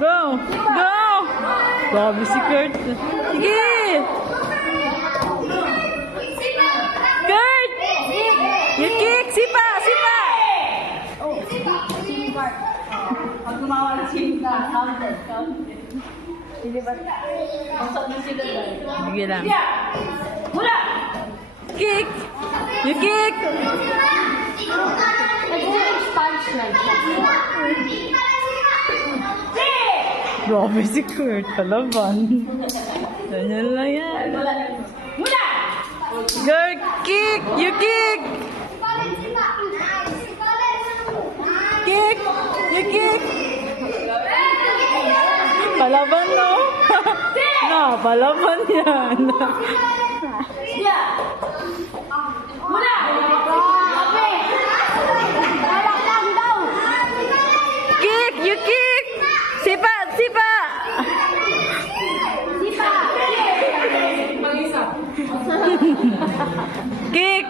Go! Go! Grabe si Kurt. Sige! Kurt! You kick! Sipa! Sipa! Pag gumawa ng simba, counted. Hindi ba? Pasok na sila dahil. Sige lang. Mula! Kick! You kick! Grabe si Kurt. Palaban. Ganyan lang yan. Mula! Girl, kick! You kick! Kick! You kick! Palaban, no? No, palaban yan. Mula! Kick! You kick! Sipa! Sipa! Kick!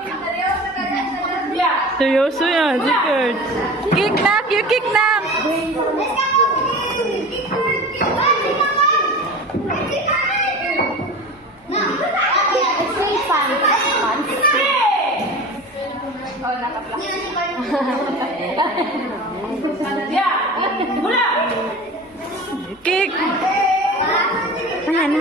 Seryoso yan, si Kurt. Kick knock! You kick knock! Mula! Kick! Ano?